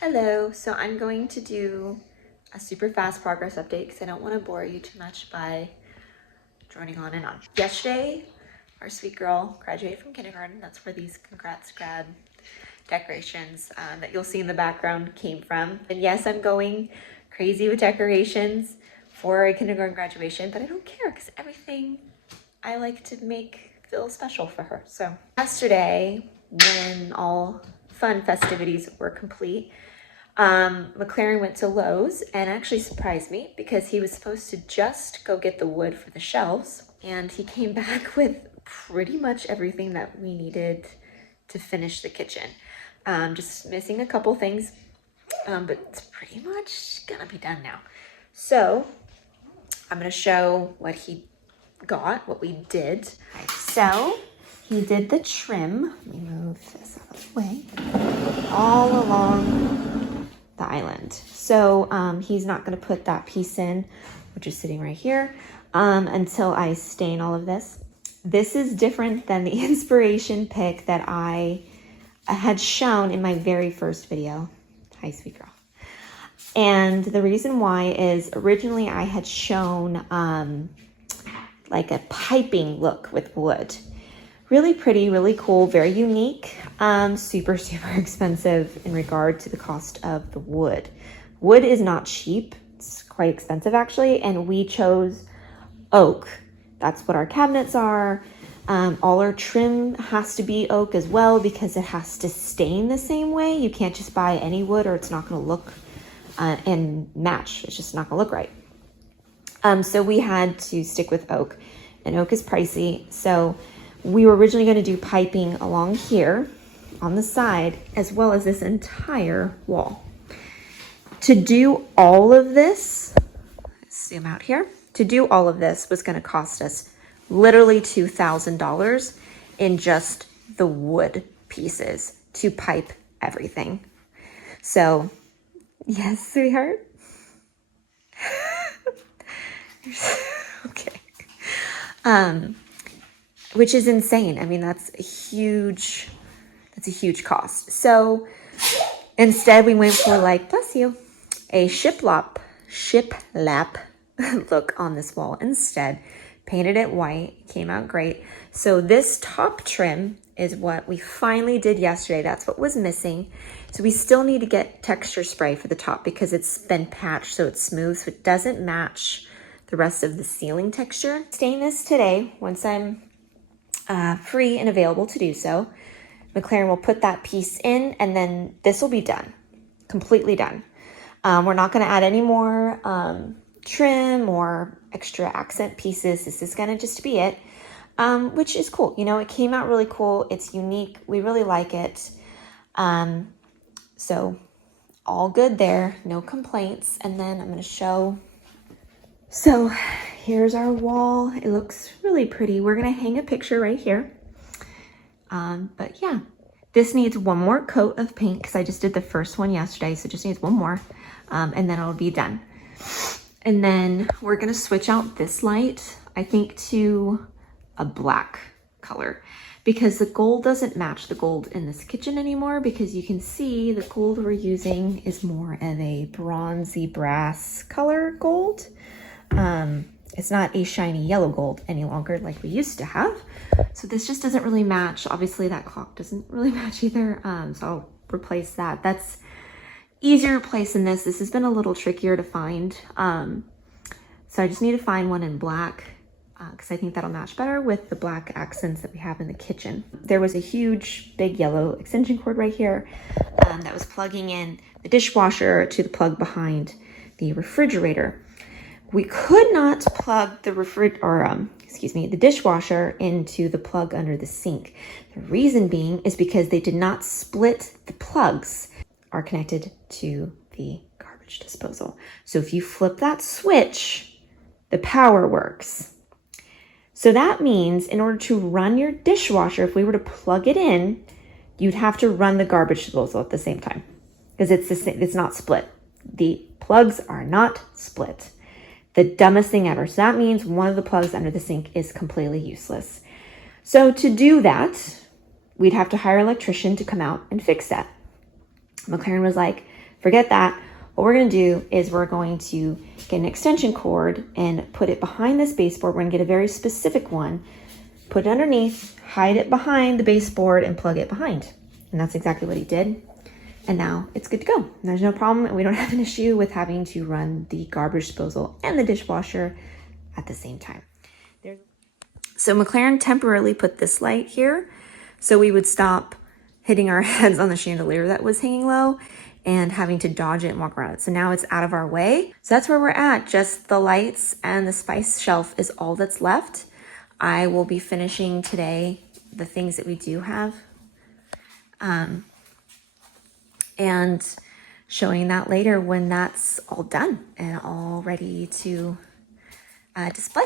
Hello, so I'm going to do a super fast progress update because I don't want to bore you too much by droning on and on. Yesterday, our sweet girl graduated from kindergarten. That's where these congrats grad decorations that you'll see in the background came from. And yes, I'm going crazy with decorations for a kindergarten graduation, but I don't care because everything I like to make feel special for her. So yesterday, when all fun festivities were complete, McLaren went to Lowe's and actually surprised me because he was supposed to just go get the wood for the shelves, and he came back with pretty much everything that we needed to finish the kitchen. Just missing a couple things, but it's pretty much gonna be done now. So I'm gonna show what he got, what we did. So he did the trim. Let me move this out of the way. All along the island. So he's not going to put that piece in, which is sitting right here, until I stain all of this. This is different than the inspiration pic that I had shown in my very first video. Hi, sweet girl. And the reason why is originally I had shown like a piping look with wood. Really pretty, really cool, very unique, super expensive in regard to the cost of the wood. Wood is not cheap, it's quite expensive actually, and we chose oak. That's what our cabinets are. All our trim has to be oak as well because it has to stain the same way. You can't just buy any wood or it's not gonna look and match. It's just not gonna look right. So we had to stick with oak, and oak is pricey. So we were originally going to do piping along here on the side, as well as this entire wall. To do all of this, let's zoom out here. To do all of this was going to cost us literally $2,000 in just the wood pieces to pipe everything. So, yes, sweetheart. Okay. Which is insane. I mean, that's a huge cost. So instead we went for, like, bless you, a shiplap look on this wall instead. Painted it white, came out great. So this top trim is what we finally did yesterday. That's what was missing. So we still need to get texture spray for the top because it's been patched so it's smooth, so it doesn't match the rest of the ceiling texture. Stain this today once I'm free and available to do so. McLaren will put that piece in and then this will be done, completely done. We're not going to add any more trim or extra accent pieces. This is going to just be it, which is cool. You know, it came out really cool. It's unique. We really like it. So all good there, no complaints. And then I'm going to show. So here's our wall. It looks really pretty. We're going to hang a picture right here. But yeah, this needs one more coat of paint because I just did the first one yesterday. So it just needs one more, and then it'll be done. And then we're going to switch out this light, I think, to a black color because the gold doesn't match the gold in this kitchen anymore, because you can see the gold we're using is more of a bronzy brass color gold. It's not a shiny yellow gold any longer like we used to have. So this just doesn't really match. Obviously that clock doesn't really match either. So I'll replace that. That's easier to replace than this. This has been a little trickier to find. So I just need to find one in black because I think that'll match better with the black accents that we have in the kitchen. There was a huge big yellow extension cord right here that was plugging in the dishwasher to the plug behind the refrigerator. We could not plug the the dishwasher into the plug under the sink. The reason being is because they did not split the plugs are connected to the garbage disposal. So if you flip that switch, the power works. So that means in order to run your dishwasher, if we were to plug it in, you'd have to run the garbage disposal at the same time because it's not split. The plugs are not split. The dumbest thing ever. So that means one of the plugs under the sink is completely useless. So to do that, we'd have to hire an electrician to come out and fix that. McLaren was like, forget that. What we're going to do is we're going to get an extension cord and put it behind this baseboard. We're going to get a very specific one, put it underneath, hide it behind the baseboard, and plug it behind. And that's exactly what he did. And now it's good to go. There's no problem, and we don't have an issue with having to run the garbage disposal and the dishwasher at the same time. So McLaren temporarily put this light here so we would stop hitting our heads on the chandelier that was hanging low and having to dodge it and walk around it. So now it's out of our way. So that's where we're at. Just the lights and the spice shelf is all that's left. I will be finishing today the things that we do have and showing that later when that's all done and all ready to display.